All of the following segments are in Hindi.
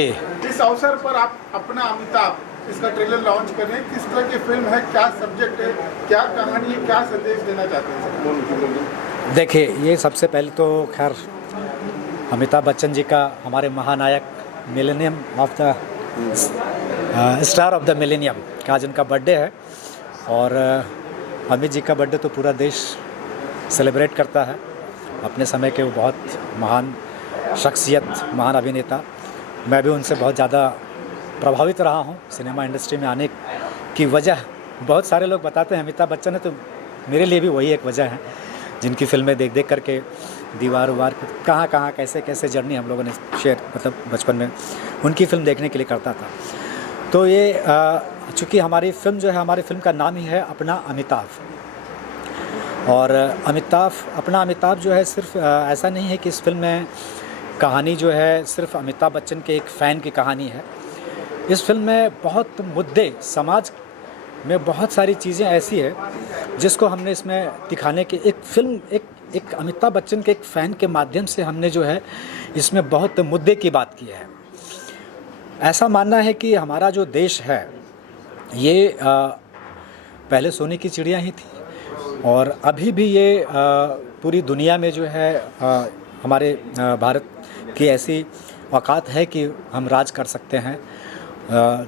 जी, इस अवसर पर आप अपना अमिताभ इसका ट्रेलर लॉन्च कर रहे हैं, किस तरह की फिल्म है, क्या सब्जेक्ट है, क्या कहानी है, क्या संदेश देना चाहते हैं? देखिए ये सबसे पहले तो खैर अमिताभ बच्चन जी का, हमारे महानायक, millennium of the star of the millennium का आज उनका बर्थडे है। और अमित जी का बर्थडे तो पूरा देश सेलिब्रेट करता है। अपने समय के वो बहुत महान शख्सियत, महान अभिनेता। मैं भी उनसे बहुत ज़्यादा प्रभावित रहा हूँ। सिनेमा इंडस्ट्री में आने की वजह बहुत सारे लोग बताते हैं अमिताभ बच्चन है, तो मेरे लिए भी वही एक वजह है, जिनकी फिल्में देख देख करके दीवार उवार कहाँ कहाँ कैसे कैसे जर्नी हम लोगों ने शेयर, मतलब बचपन में उनकी फ़िल्म देखने के लिए करता था। तो ये चूँकि हमारी फ़िल्म जो है, हमारी फ़िल्म का नाम ही है अपना अमिताभ। और अपना अमिताभ जो है सिर्फ ऐसा नहीं है कि इस फिल्म में कहानी जो है सिर्फ अमिताभ बच्चन के एक फ़ैन की कहानी है। इस फिल्म में बहुत मुद्दे, समाज में बहुत सारी चीज़ें ऐसी है जिसको हमने इसमें दिखाने के एक अमिताभ बच्चन के एक फ़ैन के माध्यम से हमने जो है इसमें बहुत मुद्दे की बात की है। ऐसा मानना है कि हमारा जो देश है ये पहले सोने की चिड़िया ही थी, और अभी भी ये पूरी दुनिया में जो है हमारे भारत की ऐसी औकात है कि हम राज कर सकते हैं,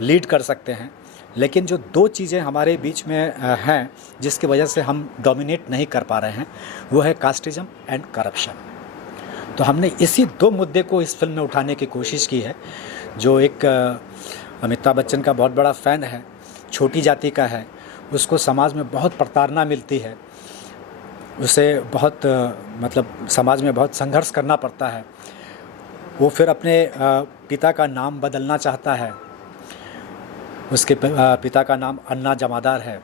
लीड कर सकते हैं। लेकिन जो दो चीज़ें हमारे बीच में हैं जिसकी वजह से हम डोमिनेट नहीं कर पा रहे हैं, वो है कास्टिज़म एंड करप्शन। तो हमने इसी दो मुद्दे को इस फिल्म में उठाने की कोशिश की है। जो एक अमिताभ बच्चन का बहुत बड़ा फ़ैन है, छोटी जाति का है, उसको समाज में बहुत प्रताड़ना मिलती है, उसे बहुत मतलब समाज में बहुत संघर्ष करना पड़ता है। वो फिर अपने पिता का नाम बदलना चाहता है, उसके पिता का नाम अन्ना जमादार है।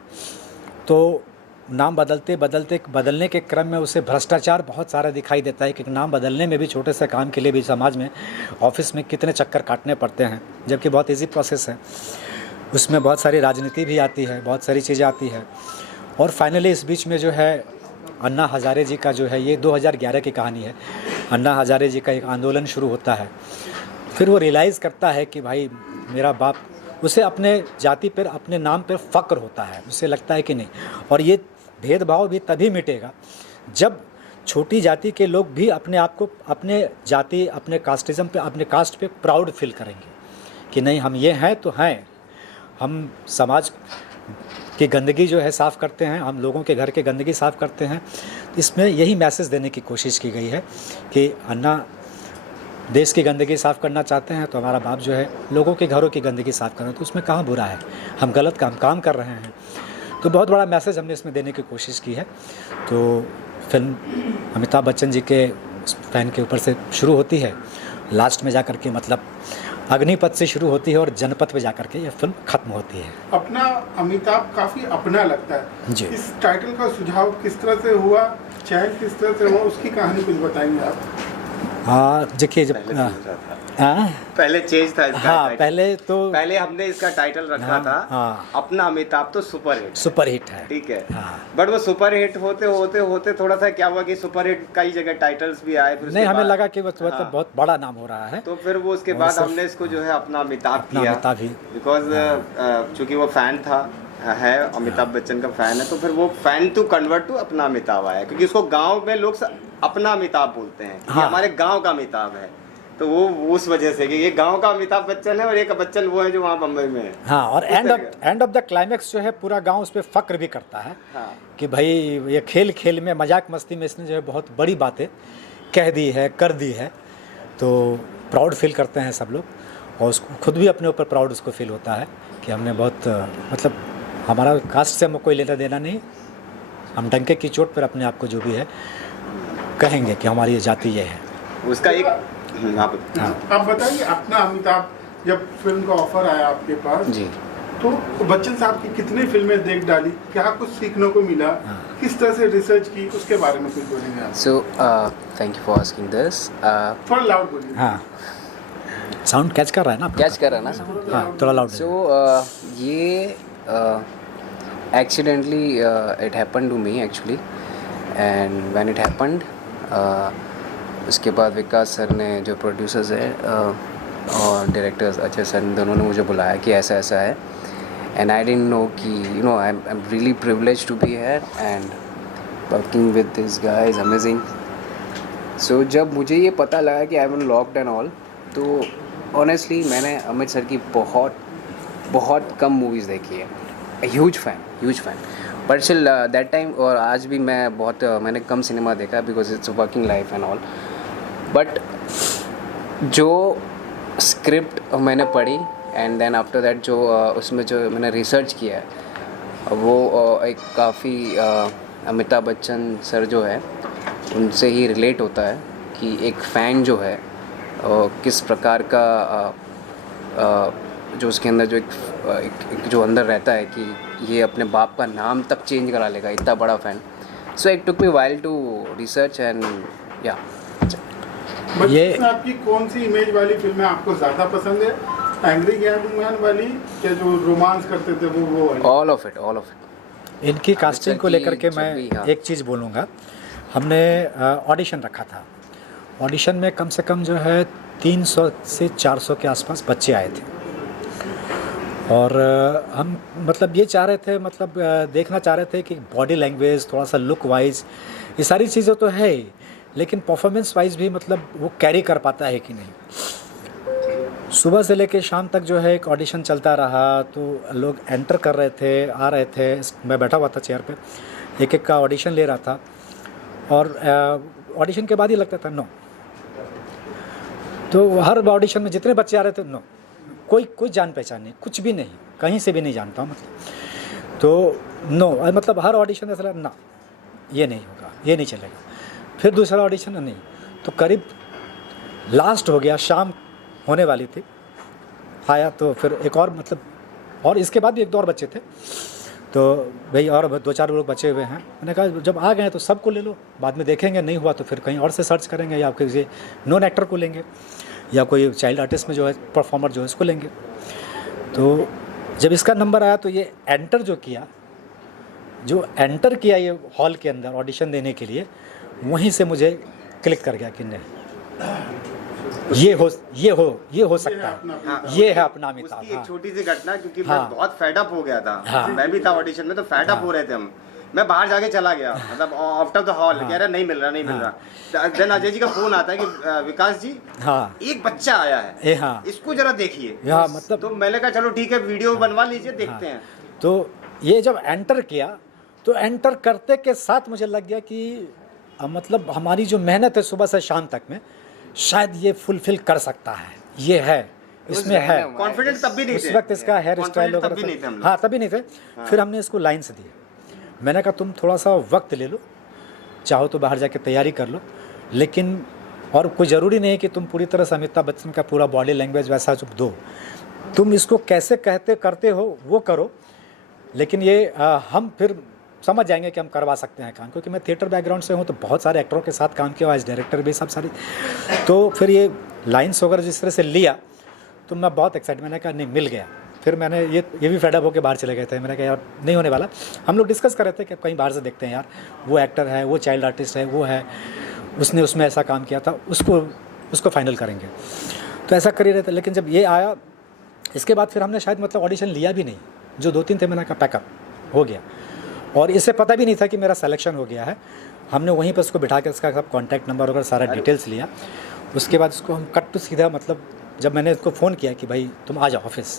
तो नाम बदलने के क्रम में उसे भ्रष्टाचार बहुत सारा दिखाई देता है कि नाम बदलने में भी, छोटे से काम के लिए भी समाज में, ऑफिस में कितने चक्कर काटने पड़ते हैं, जबकि बहुत इजी प्रोसेस है। उसमें बहुत सारी राजनीति भी आती है, बहुत सारी चीज़ें आती है। और फाइनली इस बीच में जो है अन्ना हज़ारे जी का जो है, ये 2011 की कहानी है। अन्ना हज़ारे जी का एक आंदोलन शुरू होता है, फिर वो रियलाइज़ करता है कि भाई मेरा बाप, उसे अपने जाति पर, अपने नाम पर फ़क्र होता है, उसे लगता है कि नहीं। और ये भेदभाव भी तभी मिटेगा जब छोटी जाति के लोग भी अपने आप को, अपने जाति, अपने कास्टिज़म पे, अपने कास्ट पे प्राउड फील करेंगे कि नहीं, हम ये हैं तो हैं, हम समाज की गंदगी जो है साफ़ करते हैं, हम लोगों के घर के गंदगी साफ़ करते हैं। इसमें यही मैसेज देने की कोशिश की गई है कि अन्ना देश की गंदगी साफ़ करना चाहते हैं तो हमारा बाप जो है लोगों के घरों की गंदगी साफ़ कर रहे हैं, तो उसमें कहाँ बुरा है, हम गलत काम कर रहे हैं। तो बहुत बड़ा मैसेज हमने इसमें देने की कोशिश की है। तो फिल्म अमिताभ बच्चन जी के फ़ैन के ऊपर से शुरू होती है, लास्ट में जाकर के मतलब अग्निपथ से शुरू होती है और जनपथ पे जाकर के ये फिल्म ख़त्म होती है। अपना अमिताभ काफ़ी अपना लगता है जी। इस टाइटल का सुझाव किस तरह से हुआ, चयन किस तरह से हुआ, उसकी कहानी कुछ बताएंगे आप? हाँ देखिए, जब पहले चेंज था इसका हाँ, पहले हमने इसका टाइटल रखा था अपना अमिताभ, तो सुपर हिट है, ठीक है। बट वो सुपर हिट होते होते होते थोड़ा सा क्या हुआ कि सुपर हिट कई जगह टाइटल्स भी आए, फिर नहीं, हमें लगा कि मतलब बहुत बड़ा नाम हो रहा है, तो फिर वो उसके बाद हमने इसको जो है अपना अमिताभ किया, बिकॉज चूंकि वो फैन था, है अमिताभ बच्चन का फैन है, तो फिर वो फैन टू कन्वर्ट टू अपना अमिताभ आया, क्योंकि उसको गांव में लोग अपना अमिताभ बोलते हैं, ये हमारे गांव का अमिताभ है। तो वो उस वजह से कि ये गांव का अमिताभ बच्चन है और एक बच्चन वो है जो वहाँ बम्बई में है। हाँ, और एंड ऑफ द क्लाइमैक्स जो है पूरा गांव उस पर फक्र भी करता है कि भाई ये खेल खेल में, मजाक मस्ती में इसने जो है बहुत बड़ी बातें कह दी है, कर दी है। तो प्राउड फील करते हैं सब लोग, और उसको खुद भी अपने ऊपर प्राउड उसको फील होता है कि हमने बहुत मतलब हमारा कास्ट से हमें कोई लेना देना नहीं, हम डंके की चोट पर अपने आप को जो भी है कहेंगे कि हमारी ये जाति ये है। उसका एक आप बताइए, अपना अमिताभ जब फिल्म का ऑफर आया आपके पास जी, तो बच्चन साहब की कितनी फिल्में देख डाली, क्या कुछ सीखने को मिला, किस तरह से रिसर्च की, उसके बारे में कुछ बोलेंगे आप? So thank you for asking this. थोड़ा लाउड बोलिए। हाँ, साउंड कैच कर रहा है ना? कैच कर रहा है ना? हाँ, थोड़ा लाउड। सो ये accidentally it happened to me actually, and when it happened उसके बाद विकास सर ने, जो प्रोड्यूसर्स है, और डायरेक्टर्स अजय सर, दोनों ने मुझे बुलाया कि ऐसा ऐसा है, एंड आई डिडंट नो कि I am really privilege to be here and working with this guy is amazing. So जब मुझे ये पता लगा कि I am locked and all, तो ऑनेस्टली मैंने अमित सर की बहुत कम मूवीज़ देखी है। Huge fan but still that time और आज भी मैंने कम सिनेमा देखा because it's working life and all. But जो स्क्रिप्ट मैंने पढ़ी एंड देन आफ्टर दैट जो उसमें जो मैंने रिसर्च किया है वो एक काफ़ी अमिताभ बच्चन सर जो है उनसे ही रिलेट होता है कि एक फ़ैन जो है किस प्रकार का जो उसके अंदर जो एक जो अंदर रहता है कि ये अपने बाप का नाम तक चेंज करा लेगा, इतना बड़ा fan. So it took me while to research and या ये आपकी कौन सी इमेज वाली फिल्में आपको ज़्यादा पसंद है? एंग्री गैंगमैन वाली या जो रोमांस करते थे वो वाली? All of it. इनकी कास्टिंग को लेकर के मैं एक चीज़ बोलूँगा। हमने ऑडिशन रखा था। ऑडिशन में कम से कम जो है 300 से 400 के आसपास बच्चे आए थे और हम मतलब ये चाह रहे थे, मतलब देखना चाह रहे थे कि बॉडी लैंग्वेज, थोड़ा सा लुक वाइज, ये सारी चीज़ें तो है ही, लेकिन परफॉर्मेंस वाइज भी मतलब वो कैरी कर पाता है कि नहीं। सुबह से लेकर शाम तक जो है एक ऑडिशन चलता रहा, तो लोग एंटर कर रहे थे, आ रहे थे, मैं बैठा हुआ था चेयर पे, एक एक का ऑडिशन ले रहा था और ऑडिशन के बाद ही लगता था नो। तो हर ऑडिशन में जितने बच्चे आ रहे थे नो, कोई जान पहचान नहीं, कुछ भी नहीं, कहीं से भी नहीं जानता हूँ मतलब, तो नो, मतलब हर ऑडिशन ऐसा लगा ना ये नहीं होगा, ये नहीं चलेगा। फिर दूसरा ऑडिशन नहीं, तो करीब लास्ट हो गया, शाम होने वाली थी, आया तो फिर एक और मतलब, और इसके बाद भी एक दो और बच्चे थे, तो भाई और 2-4 लोग बचे हुए हैं। मैंने कहा जब आ गए हैं तो सबको ले लो, बाद में देखेंगे, नहीं हुआ तो फिर कहीं और से सर्च करेंगे या किसी नॉन एक्टर को लेंगे या कोई चाइल्ड आर्टिस्ट में जो है परफॉर्मर जो है उसको लेंगे। तो जब इसका नंबर आया तो ये एंटर किया ये हॉल के अंदर ऑडिशन देने के लिए, वहीं से मुझे क्लिक कर गया कि नहीं ये हो सकता है, ये है अपना अमिताभ। एक छोटी सी घटना, क्योंकि मैं बहुत फेड अप हो गया था, मैं भी था ऑडिशन में, तो फेड अप हो रहे थे हम। मैं बाहर जाके चला गया, मतलब आफ्टर द हॉल, कह रहा नहीं मिल रहा। देन अजय जी का फोन आता है कि विकास जी एक बच्चा आया है, इसको जरा देखिए। मतलब तो मैंने कहा चलो ठीक है, वीडियो बनवा लीजिए, देखते हैं। तो ये जब एंटर किया तो एंटर करते के साथ मुझे लग गया कि मतलब हमारी जो मेहनत है सुबह से शाम तक में, शायद ये फुलफिल कर सकता है, ये है, इसमें है। कॉन्फिडेंट तब भी नहीं थे उस वक्त, इसका हेयर स्टाइल वगैरह, हाँ तभी नहीं थे। फिर हमने इसको लाइन से दिए, मैंने कहा तुम थोड़ा सा वक्त ले लो, चाहो तो बाहर जाके तैयारी कर लो, लेकिन और कोई ज़रूरी नहीं है कि तुम पूरी तरह से अमिताभ बच्चन का पूरा बॉडी लैंग्वेज वैसा जो दो, तुम इसको कैसे करते हो वो करो, लेकिन ये हम फिर समझ जाएंगे कि हम करवा सकते हैं काम, क्योंकि मैं थिएटर बैकग्राउंड से हूँ, तो बहुत सारे एक्टरों के साथ काम किया, एज डायरेक्टर भी सब सारी। तो फिर ये लाइन्स वगैरह जिस तरह से लिया तो मैं बहुत एक्साइट, मैंने कहा नहीं मिल गया। फिर मैंने ये भी फेडअप होकर बाहर चले गए थे, मैंने कहा यार नहीं होने वाला। हम लोग डिस्कस कर रहे थे कि कहीं बाहर से देखते हैं यार, वो एक्टर है, वो चाइल्ड आर्टिस्ट है, वो है, उसने उसमें ऐसा काम किया था, उसको फाइनल करेंगे। तो ऐसा कर ही रहे थे, लेकिन जब ये आया इसके बाद फिर हमने शायद मतलब ऑडिशन लिया भी नहीं, जो 2-3 थे मैंने कहा पैकअप हो गया, और इससे पता भी नहीं था कि मेरा सिलेक्शन हो गया है। हमने वहीं पर उसको बिठा के उसका सब कॉन्टैक्ट नंबर वगैरह सारा डिटेल्स लिया। उसके बाद उसको हम कट टू सीधा, मतलब जब मैंने उसको फ़ोन किया कि भाई तुम आ जाओ ऑफिस,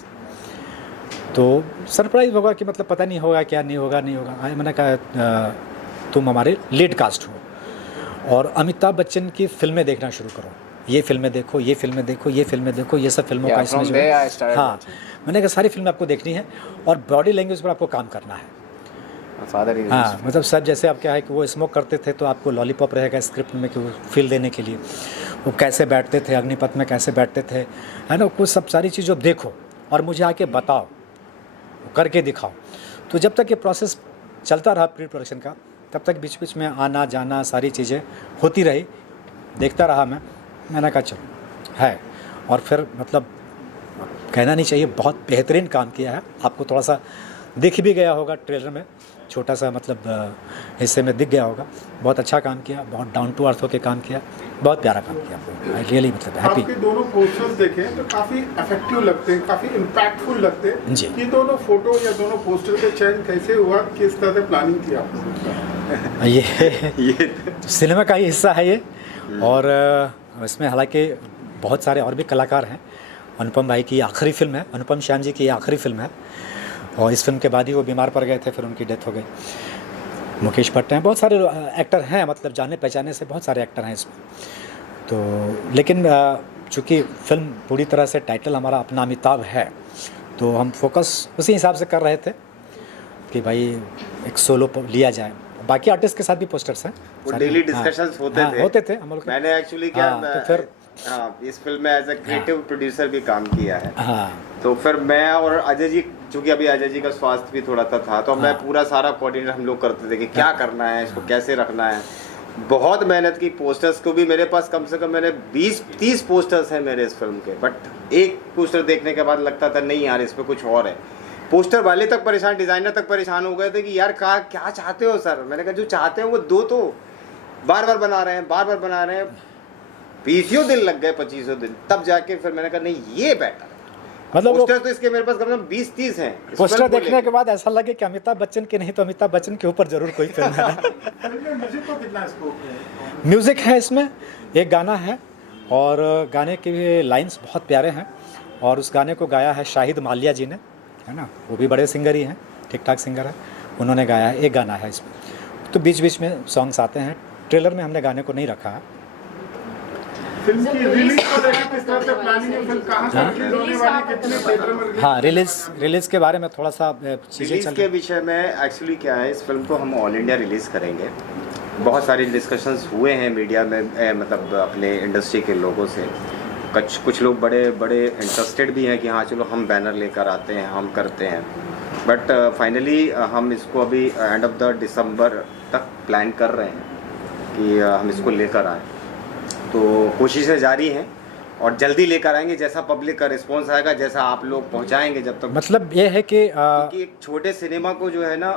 तो सरप्राइज़ होगा कि मतलब पता नहीं होगा क्या, नहीं होगा। मैंने कहा तुम हमारे लीड कास्ट हो और अमिताभ बच्चन की फिल्में देखना शुरू करो, ये फिल्में देखो, ये फिल्में देखो, ये फिल्में देखो, ये सब फिल्मों का इसमें जो है, हाँ मैंने कहा सारी फिल्में आपको देखनी है और बॉडी लैंग्वेज पर आपको काम करना है। हाँ मतलब सर जैसे आप क्या है कि वो स्मोक करते थे तो आपको लॉलीपॉप रहेगा स्क्रिप्ट में कि वो फील देने के लिए, वो कैसे बैठते थे, अग्निपथ में कैसे बैठते थे, है ना, कुछ सब सारी चीज़ों देखो और मुझे आके बताओ, करके दिखाओ। तो जब तक ये प्रोसेस चलता रहा प्री प्रोडक्शन का, तब तक बीच बीच में आना जाना सारी चीज़ें होती रही, देखता रहा मैंने कहा चलो है। और फिर मतलब कहना नहीं चाहिए, बहुत बेहतरीन काम किया है। आपको थोड़ा सा दिख भी गया होगा ट्रेलर में, छोटा सा मतलब हिस्से में दिख गया होगा। बहुत अच्छा काम किया, बहुत डाउन टू अर्थ होकर काम किया, बहुत प्यारा काम किया। आई रियली मतलब हैप्पी। आपके दोनों पोस्टर्स देखें तो काफ़ी इफेक्टिव लगते हैं, काफ़ी इम्पैक्टफुल लगते हैं जी। ये दोनों फोटो या दोनों पोस्टर का चयन कैसे हुआ, किस तरह से प्लानिंग थी आपने? ये सिनेमा का ही हिस्सा है ये, और इसमें हालांकि बहुत सारे और भी कलाकार हैं। अनुपम भाई की आखिरी फिल्म है, अनुपम श्याम जी की ये आखिरी फिल्म है, और इस फिल्म के बाद ही वो बीमार पड़ गए थे, फिर उनकी डेथ हो गई। मुकेश भट्ट हैं, बहुत सारे एक्टर हैं, मतलब जाने पहचाने से बहुत सारे एक्टर हैं इसमें। तो लेकिन चूँकि फिल्म पूरी तरह से टाइटल हमारा अपना अमिताभ है, तो हम फोकस उसी हिसाब से कर रहे थे कि भाई एक सोलो लिया जाए। बाकी आर्टिस्ट के साथ भी पोस्टर्स हैं, वो डेली डिस्कशंस होते थे हम लोग। मैंने एक्चुअली क्या तो फिर इस फिल्म में एज ए क्रिएटिव प्रोड्यूसर भी काम किया है। हाँ, तो फिर मैं और अजय जी, चूंकि अभी अजय जी का स्वास्थ्य भी थोड़ा था, तो मैं पूरा सारा कोऑर्डिनेट हम लोग करते थे कि क्या करना है, इसको कैसे रखना है। बहुत मेहनत की। पोस्टर्स को भी मेरे पास कम से कम मैंने 20-30 पोस्टर्स हैं मेरे इस फिल्म के, बट एक पोस्टर देखने के बाद लगता था नहीं यार इसमें कुछ और है। पोस्टर वाले तक परेशान, डिज़ाइनर तक परेशान हो गए थे कि यार क्या चाहते हो सर। मैंने कहा जो चाहते हो वो दो, तो बार बार बना रहे हैं 20 दिन लग गए, 25 दिन, तब जाके फिर मैंने कहा नहीं ये बेटर। मतलब पोस्टर तो इसके मेरे पास कम से कम 20-30 हैं। पोस्टर देखने के बाद ऐसा लगे कि अमिताभ बच्चन के नहीं तो अमिताभ बच्चन के ऊपर जरूर कोई फिल्म है। म्यूजिक को कितना स्कोप है? म्यूज़िक है इसमें, एक गाना है, और गाने के भी लाइंस बहुत प्यारे हैं, और उस गाने को गाया है शाहिद माल्या जी ने, है ना। वो भी बड़े सिंगर ही हैं, ठीक ठाक सिंगर है, उन्होंने गाया है। एक गाना है इसमें, तो बीच बीच में सॉन्ग्स आते हैं। ट्रेलर में हमने गाने को नहीं रखा है। फिल्म की रिलीज को लेकर किस तरह से प्लानिंग है? फिल्म कहाँ से रिलीज होने वाली, कितने थिएटर में रिलीज? हाँ, रिलीज़ के बारे में थोड़ा सा चीज़ें रिलीज के विषय में एक्चुअली क्या है, इस फिल्म को हम ऑल इंडिया रिलीज करेंगे। बहुत सारे डिस्कशंस हुए हैं मीडिया में, मतलब अपने इंडस्ट्री के लोगों से। कुछ लोग बड़े इंटरेस्टेड भी हैं कि हाँ चलो हम बैनर लेकर आते हैं, हम करते हैं, बट फाइनली हम इसको अभी एंड ऑफ द दिसंबर तक प्लान कर रहे हैं कि हम इसको लेकर आएँ। तो कोशिशें जारी हैं और जल्दी लेकर आएंगे, जैसा पब्लिक का रिस्पांस आएगा, जैसा आप लोग पहुंचाएंगे। जब तक मतलब ये है कि एक छोटे सिनेमा को जो है ना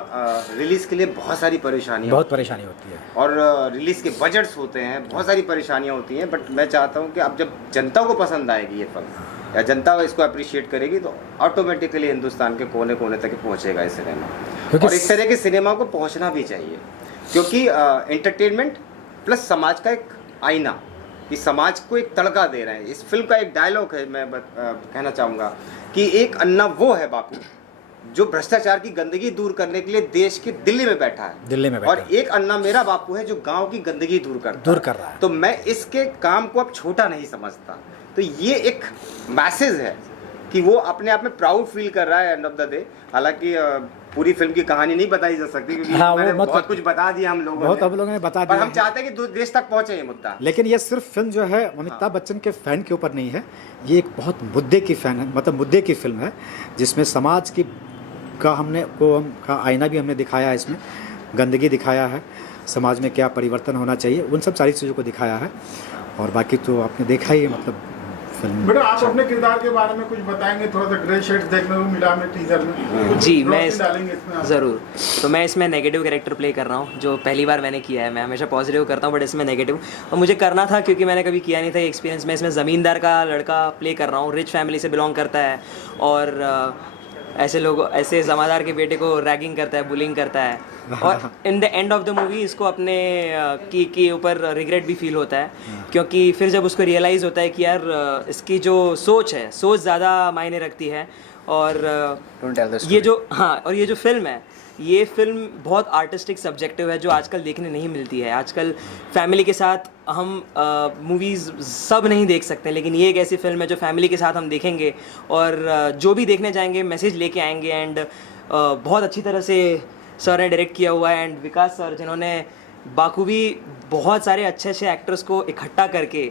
रिलीज़ के लिए बहुत सारी परेशानी होती है, और रिलीज़ के बजट्स होते हैं, बहुत सारी परेशानियां होती हैं। बट मैं चाहता हूं कि अब जब जनता को पसंद आएगी ये फिल्म, या जनता इसको अप्रिशिएट करेगी, तो ऑटोमेटिकली हिंदुस्तान के कोने कोने तक पहुँचेगा ये सिनेमा। और इस तरह के सिनेमा को पहुँचना भी चाहिए, क्योंकि एंटरटेनमेंट प्लस समाज का एक आईना, कि समाज को एक तड़का दे रहे हैं। इस फिल्म का एक डायलॉग है, मैं कहना चाहूँगा कि एक अन्ना वो है बापू जो भ्रष्टाचार की गंदगी दूर करने के लिए देश के दिल्ली में बैठा है, और एक अन्ना मेरा बापू है जो गांव की गंदगी दूर कर रहा है। तो मैं इसके काम को अब छोटा नहीं समझता। तो ये एक मैसेज है कि वो अपने आप में प्राउड फील कर रहा है एंड ऑफ द डे। हालांकि पूरी फिल्म की कहानी नहीं बताई जा सकती, क्योंकि मैंने बहुत कुछ बता दिया हम लोगों ने बता दिया, पर हम चाहते हैं कि देश तक पहुंचे ये मुद्दा। लेकिन ये सिर्फ फिल्म जो है अमिताभ बच्चन के फैन के ऊपर नहीं है, ये एक बहुत मुद्दे की फैन है, मतलब मुद्दे की फिल्म है, जिसमें समाज की का आईना भी हमने दिखाया है। इसमें गंदगी दिखाया है, समाज में क्या परिवर्तन होना चाहिए, उन सब सारी चीज़ों को दिखाया है। और बाकी तो आपने देखा ही, मतलब बेटा आप अपने किरदार के बारे में कुछ बताएंगे? थोड़ा सा ग्रे शेड्स देखने को मिला हमें टीजर में। जी, मैं ज़रूर। तो मैं इसमें नेगेटिव कैरेक्टर प्ले कर रहा हूँ, जो पहली बार मैंने किया है। मैं हमेशा पॉजिटिव करता हूँ, बट इसमें नेगेटिव, और मुझे करना था क्योंकि मैंने कभी किया नहीं था एक्सपीरियंस में। इसमें ज़मींदार का लड़का प्ले कर रहा हूँ, रिच फैमिली से बिलोंग करता है, और ऐसे जमादार के बेटे को रैगिंग करता है, बुलिंग करता है, और in the end of the movie इसको अपने के ऊपर रिग्रेट भी फील होता है, क्योंकि फिर जब उसको रियलाइज़ होता है कि यार इसकी जो सोच ज़्यादा मायने रखती है। और ये जो फिल्म है, ये फिल्म बहुत आर्टिस्टिक सब्जेक्टिव है, जो आजकल देखने नहीं मिलती है। आजकल फैमिली के साथ हम मूवीज़ सब नहीं देख सकते, लेकिन ये एक ऐसी फिल्म है जो फैमिली के साथ हम देखेंगे, और जो भी देखने जाएंगे मैसेज लेके आएंगे। एंड बहुत अच्छी तरह से सर ने डायरेक्ट किया हुआ है, एंड विकास सर जिन्होंने बाखूबी बहुत सारे अच्छे एक्टर्स को इकट्ठा करके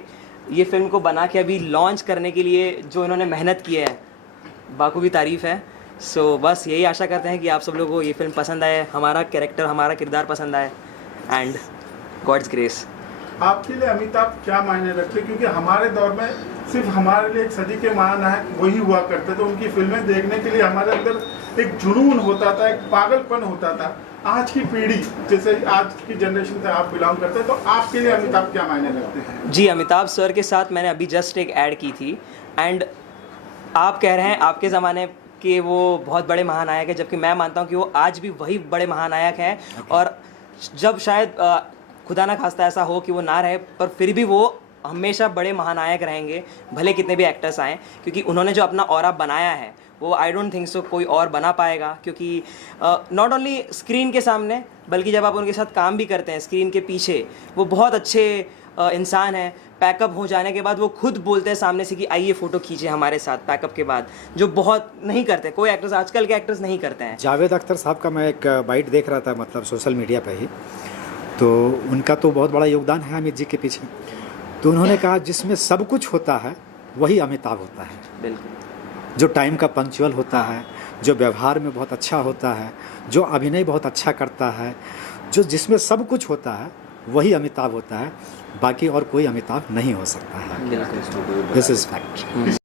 ये फिल्म को बना के अभी लॉन्च करने के लिए जो इन्होंने मेहनत की है, बाखूबी तारीफ़ है। सो बस यही आशा करते हैं कि आप सब लोगों को ये फिल्म पसंद आए, हमारा कैरेक्टर, हमारा किरदार पसंद आए, एंड गॉड्स ग्रेस। आपके लिए अमिताभ क्या मायने रखते हैं? क्योंकि हमारे दौर में सिर्फ हमारे लिए एक सदी के महानायक वही हुआ करते थे। उनकी फिल्में देखने के लिए हमारे अंदर एक जुनून होता था, एक पागलपन होता था। आज की पीढ़ी, जैसे आज की जनरेशन से आप बिलोंग करते हैं, तो आपके लिए अमिताभ क्या मायने रखते हैं? जी, अमिताभ सर के साथ मैंने अभी जस्ट एक ऐड की थी एंड आप कह रहे हैं आपके ज़माने के वो बहुत बड़े महानायक हैं, जबकि मैं मानता हूँ कि वो आज भी वही बड़े महानायक हैं। और जब शायद खुदा ना खास्ता ऐसा हो कि वो ना रहे, पर फिर भी वो हमेशा बड़े महानायक रहेंगे, भले कितने भी एक्टर्स आएँ, क्योंकि उन्होंने जो अपना ऑरा बनाया है वो आई डोंट थिंक सो कोई और बना पाएगा। क्योंकि नॉट ओनली स्क्रीन के सामने, बल्कि जब आप उनके साथ काम भी करते हैं स्क्रीन के पीछे, वो बहुत अच्छे इंसान हैं। पैकअप हो जाने के बाद वो खुद बोलते हैं सामने से कि आइए फ़ोटो खींचे हमारे साथ पैकअप के बाद, जो बहुत नहीं करते कोई एक्टर्स, आजकल के एक्टर्स नहीं करते हैं। जावेद अख्तर साहब का मैं एक बाइट देख रहा था, मतलब सोशल मीडिया पे ही, तो उनका तो बहुत बड़ा योगदान है अमित जी के पीछे। तो उन्होंने कहा जिसमें सब कुछ होता है वही अमिताभ होता है। बिल्कुल, जो टाइम का पंक्चुअल होता है, जो व्यवहार में बहुत अच्छा होता है, जो अभिनय बहुत अच्छा करता है, जो जिसमें सब कुछ होता है वही अमिताभ होता है। बाकी और कोई अमिताभ नहीं हो सकता है। बिल्कुल, दिस इज़ फैक्ट।